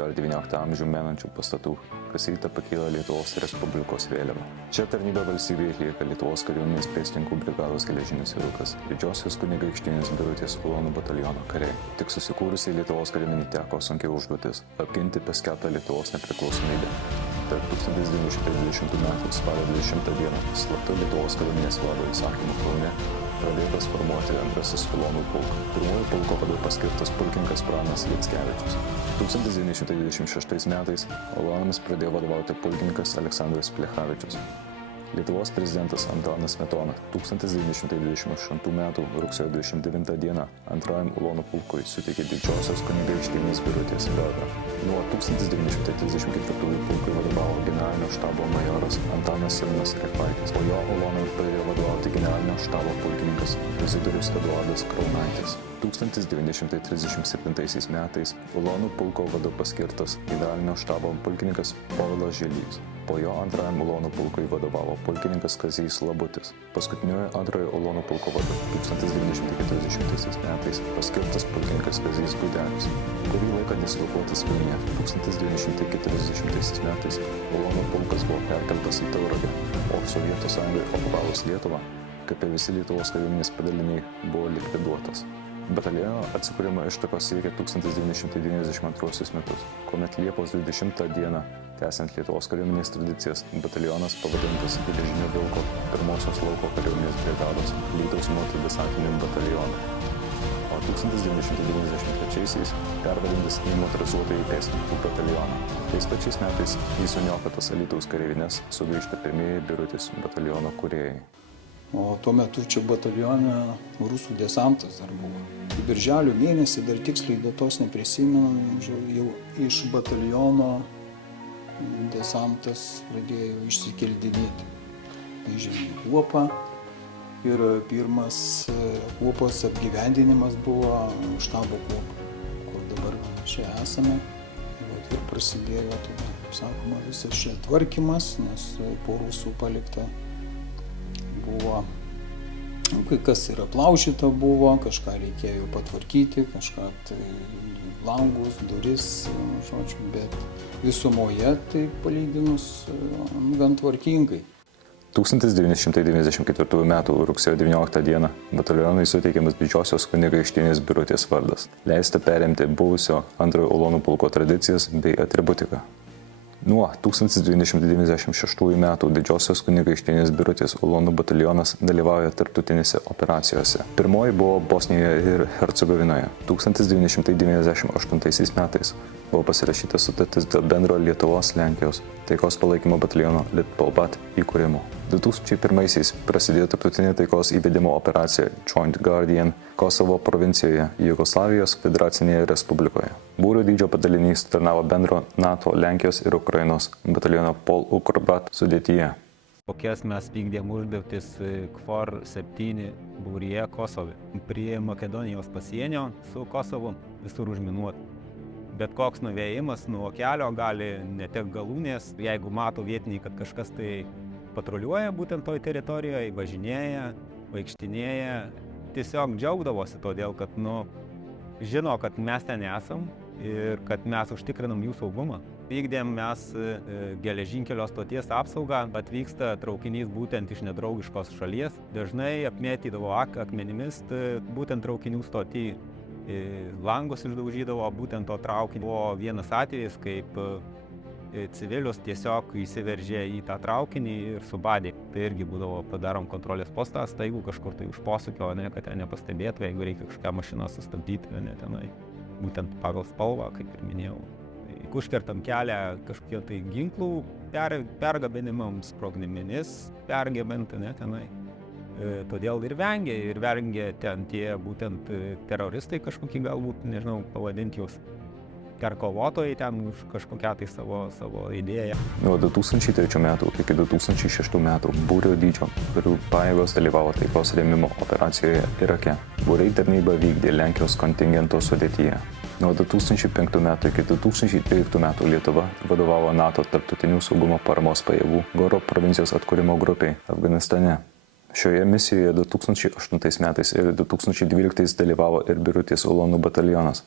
dar 19 amžių menančių pastatų, kas rytą pakyla Lietuvos Respublikos vėliava. Šią tarnybą valstybėje atlieka Lietuvos kariuomenės pėstininkų brigados Geležinis Vilkas, Didžiosios kunigaikštienės Birutės ulonų bataliono kariai. Tik susikūrusiai Lietuvos kariuomenei teko sunkiai užduotis - apginti paskelbtą Lietuvos nepriklausomybę. Tarp 1920 m. spalio 20 d. slaptu Lietuvos kariuomenės vado įsakymu Kaune pradėtas formuoti antrasis ulonų pulkas. Pirmuoju pulko vadu paskirtas pulkininkas Pranas Jackevičius. 1926 metais ulonams pradėjo vadovauti pulkininkas Aleksandras Plechavičius. Lietuvos prezidentas Antanas Smetona 1928 m. rugsėjo 29 d. antrajam ulonų pulkui suteikė Didžiosios kunigaikštienės Birutės vardą. Nuo 1934 pulkui vadovavo generalinio štabo majoras Antanas Simonas Reklaitis, o jo ulonams pradėjo vadovauti generalinio štabo pulkininkas Izidorius Eduardas Kraunaitis. 1937 metais ulonų pulko vadu paskirtas generalinio štabo pulkininkas Povilas Želys. Po jo antrajam ulonų pulkui vadovavo pulkininkas Kazys Labutis. Paskutiniuoju antrojo ulonų pulko vadu 1940 metais paskirtas pulkininkas Kazys Gudelis, kurį laiką dislokuotas Vilniuje. 1940 metais ulonų pulkas buvo perkeltas į Tauragę, o Sovietų Sąjungai okupavus Lietuvą, kaip ir visi Lietuvos kariuomenės padaliniai, buvo likviduotas. Bataliono atsikūrimo ištakos siekia 1992 metus, kuomet Liepos 20 dieną, tęsiant Lietuvos kariuomenės tradicijas, batalionas pavadintas Geležinio Vilko pirmosios lauko kariuomenės brigados Alytaus motodesantinį batalioną, o 1993-aisiais pervadintas į motorizuotąjį pėstininkų batalioną. Tais pačiais metais į suniokotas Alytaus kareivines sugrįžta pirmieji Birutės bataliono kūrėjai. O tuo metu čia batalione rusų desantas dar buvo. Birželio mėnesį, dar tiksliai datos neprisimenu, jau iš bataliono desantas pradėjo išsikeldinėti. Žemė kuopą ir pirmas kuopos apgyvendinimas buvo štabo kuopa, kur dabar čia esame. Ir prasidėjo, kaip sakoma, visas čia tvarkymas, nes po rusų palikta buvo, kai kas ir aplaužyta buvo, kažką reikėjo patvarkyti, kažką langus, duris, bet visumoje tai palyginus gan tvarkingai. 1994 m. rugsėjo 19 d. batalionui suteikiamas Didžiosios kunigaikštienės Birutės vardas. Leista perimti buvusio antrojo ulonų pulko tradicijas bei atributiką. Nuo 1996 m. Didžiosios kunigaikštienės Birutės ulonų batalionas dalyvauja tarptautinėse operacijose. Pirmoji buvo Bosnijoje ir Hercegovinoje. 1998 metais buvo pasirašyta sutartis dėl bendro Lietuvos-Lenkijos taikos palaikymo bataliono Litpolbat įkūrimo. 2001-aisiais prasidėjo tarptautinė taikos įvedimo operacija Joint Guardian Kosovo provincijoje, Jugoslavijos federacinėje respublikoje. Būrio dydžio padalinys tarnavo bendro NATO, Lenkijos ir Ukrainos bataliono Pol Ukrbat sudėtyje. Kokias mes vykdėm užduotis KFOR 7 būryje Kosove. Prie Makedonijos pasienio su Kosovu visur užminuota. Bet koks nuvėjimas nuo kelio gali netek galūnės, jeigu mato vietiniai, kad kažkas tai patruliuoja būtent toj teritorijoje, važinėja, vaikštinėja, tiesiog džiaugdavosi todėl, kad žino, kad mes ten esam ir kad mes užtikrinam jų saugumą. Vykdėm mes geležinkelio stoties apsaugą, atvyksta traukinys būtent iš nedraugiškos šalies, dažnai apmėtydavo akmenimis būtent traukinių stotį. Langus išdaužydavo būtent to traukinio. Buvo vienas atvejis, kaip civilius tiesiog įsiveržė į tą traukinį ir subadė. Tai irgi būdavo padarom kontrolės postą, staigų kažkur tai už posūkio, kad ten nepastebėtų, jeigu reikia kažką mašiną sustabdyti, tenai. Būtent pagal spalvą, kaip ir minėjau. Užkertam kelią kažkokie tai ginklų pergabenimams, sprogmenimis pergabenti, tenai. Todėl ir vengia ten tie būtent teroristai kažkokie galbūt, nežinau, pavadinti jūs kovotojai ten už kažkokią tai savo idėją. Nuo 2003 metų iki 2006 metų būrio dydžio karių pajėgos dalyvavo taikos rėmimo operacijoje Irake. Būriai tarnybą vykdė Lenkijos kontingento sudėtyje. Nuo 2005 metų iki 2013 metų Lietuva vadovavo NATO tarptautinių saugumo paramos pajėgų Goro provincijos atkūrimo grupiai Afganistane. Šioje misijoje 2008 metais ir 2012 dalyvavo ir Birutės ulonų batalionas.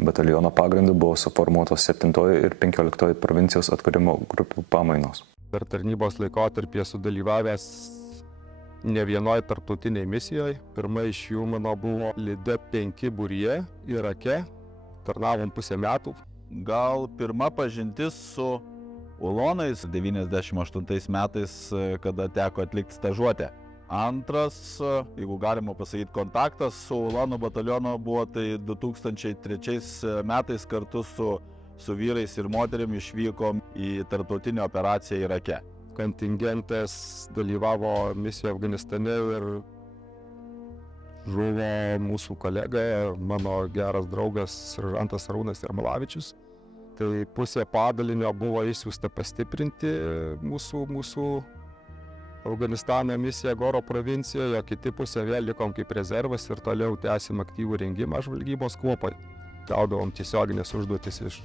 Bataliono pagrindu buvo suformuotos 7 ir 15 provincijos atkūrimo grupių pamainos. Per tarnybos laikotarpį esu dalyvavęs ne vienoje tarptautiniai misijoje. Pirma iš jų mano buvo Lide 5 būryje Irake. Tarnavom pusę metų. Gal pirma pažintis su ulonais 98 metais, kada teko atlikti stažuotę. Antras, jeigu galima pasakyti, kontaktas su ulonų bataliono buvo tai 2003 metais kartu su vyrais ir moterim išvykom į tarptautinę operaciją Irake. Kontingentas dalyvavo misijoje Afganistane ir žuvo mūsų kolega, mano geras draugas seržantas Arūnas Jarmalavičius. Tai pusė padalinio buvo išsiųsta pastiprinti mūsų Afganistano misiją Goro provincijoje, o kiti pusė vėl likom kaip rezervas ir toliau tęsim aktyvų rengimą žvalgybos kuopai. Gaudavom tiesioginės užduotis iš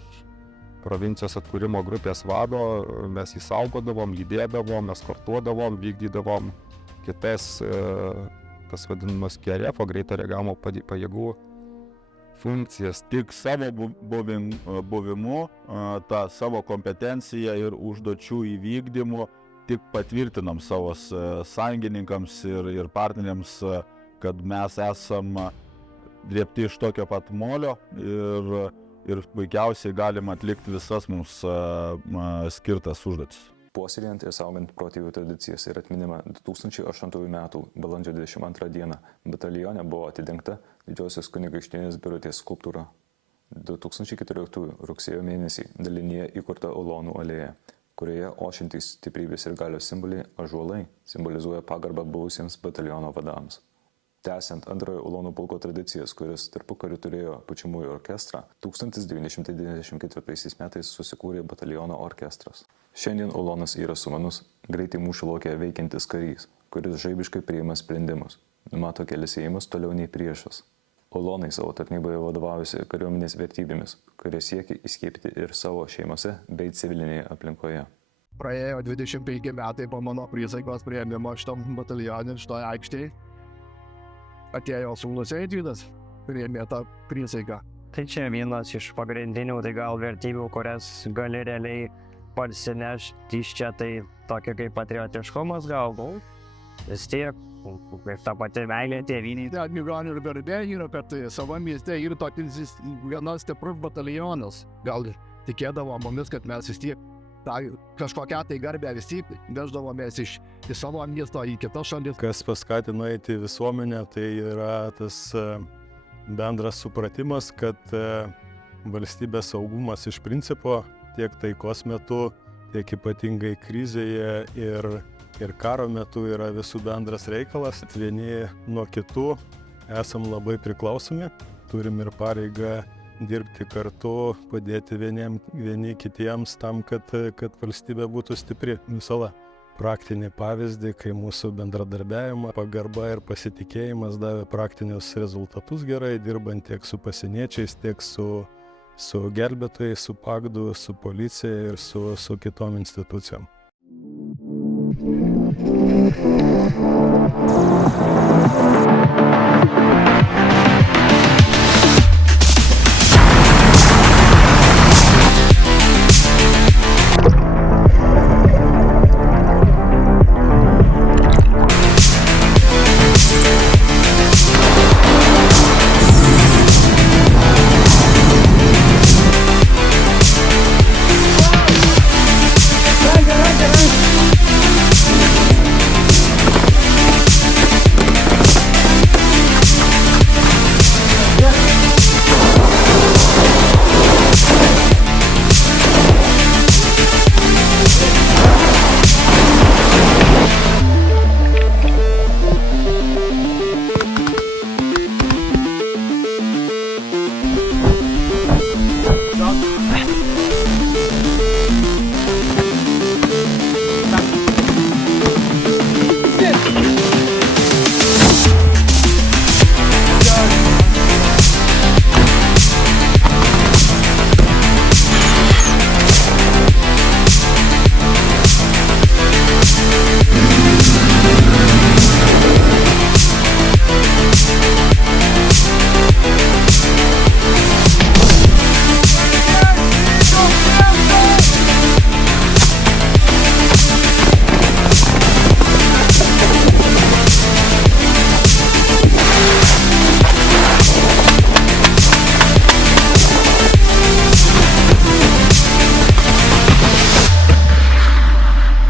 provincijos atkūrimo grupės vado, mes jį saugodavom, lydėdavom, eskortuodavom, vykdydavom kitas, tas vadinamas KRF, greito reagavimo pajėgų funkcijas. Tik savo buvimu, tą savo kompetenciją ir užduočių įvykdymu tik patvirtinam savo sąjungininkams ir partneriams, kad mes esam drėbti iš tokio pat molio ir puikiausiai galim atlikti visas mums skirtas užduotis. Puoselėjant ir saugant protėvių tradicijas ir atminimą 2008 m. balandžio 22 d. batalione buvo atidengta Didžiosios kunigaikštienės Birutės skulptūra. 2014 rugsėjo mėnesį dalinyje įkurta Ulonų alėja, kurioje ošiantys stiprybės ir galios simboliai ąžuolai simbolizuoja pagarbą buvusiems bataliono vadams. Tęsiant antrojo Ulonų pulko tradicijas, kuris tarpukariu turėjo pučiamųjų orkestrą, 1994 metais susikūrė bataliono orkestras. Šiandien Ulonas yra sumanus, greitai mūšio lauke veikiantis karys, kuris žaibiškai priima sprendimus, numato kelias ėjimus toliau nei priešas. Ulonai savo tarnyboje vadovaujasi kariuomenės vertybėmis, kurie siekia įskiepyti ir savo šeimose bei civilinėje aplinkoje. Praėjo 25 metai po mano priesaikos priėmimo šitam batalionui, šitoje aikštėje. Atėjo sūnus Eitvydas, priėmė tą priesaiką. Tai čia vienas iš pagrindinių, tai gal vertybių, kurias gali realiai parsinešti iš čia, tai tokia kaip patriotiškumas galbūt. Vis tiek, kaip ta pati meilė tėvynei. Netgi gal ir garbė yra, kad savo mieste yra toks vienas stiprus batalionas. Gal tikėdavo mumis, kad mes vis tiek kažkokią tai garbę vis tiek veždavomės iš savo miesto į kitas šalis. Kas paskatino eiti į visuomenę, tai yra tas bendras supratimas, kad valstybės saugumas iš principo tiek taikos metu, tiek ypatingai krizėje ir karo metu yra visų bendras reikalas. Vieni nuo kitų esam labai priklausomi, turim ir pareigą dirbti kartu, padėti vieni kitiems tam, kad valstybė būtų stipri. Visada praktinį pavyzdį, kai mūsų bendradarbiavimo pagarba ir pasitikėjimas davė praktinius rezultatus gerai, dirbant tiek su pasieniečiais, tiek su gelbėtojais, su PAGDU, su policija ir su kitom institucijom.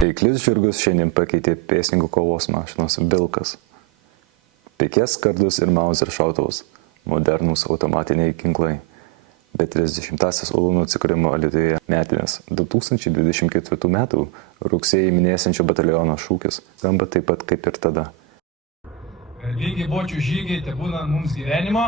Eiklius žirgus šiandien pakeitė pėstininkų kovos mašinos Vilkas. Pekės kardus ir Mauser šautuvus, modernūs automatiniai ginklai. Bet 30-asis Ulūnų atsikūrimo Alytuje metinės 2024 metų rugsėjį minėsiančio bataliono šūkis skamba taip pat kaip ir tada. Garbingi bočių žygiai te būna mums gyvenimo.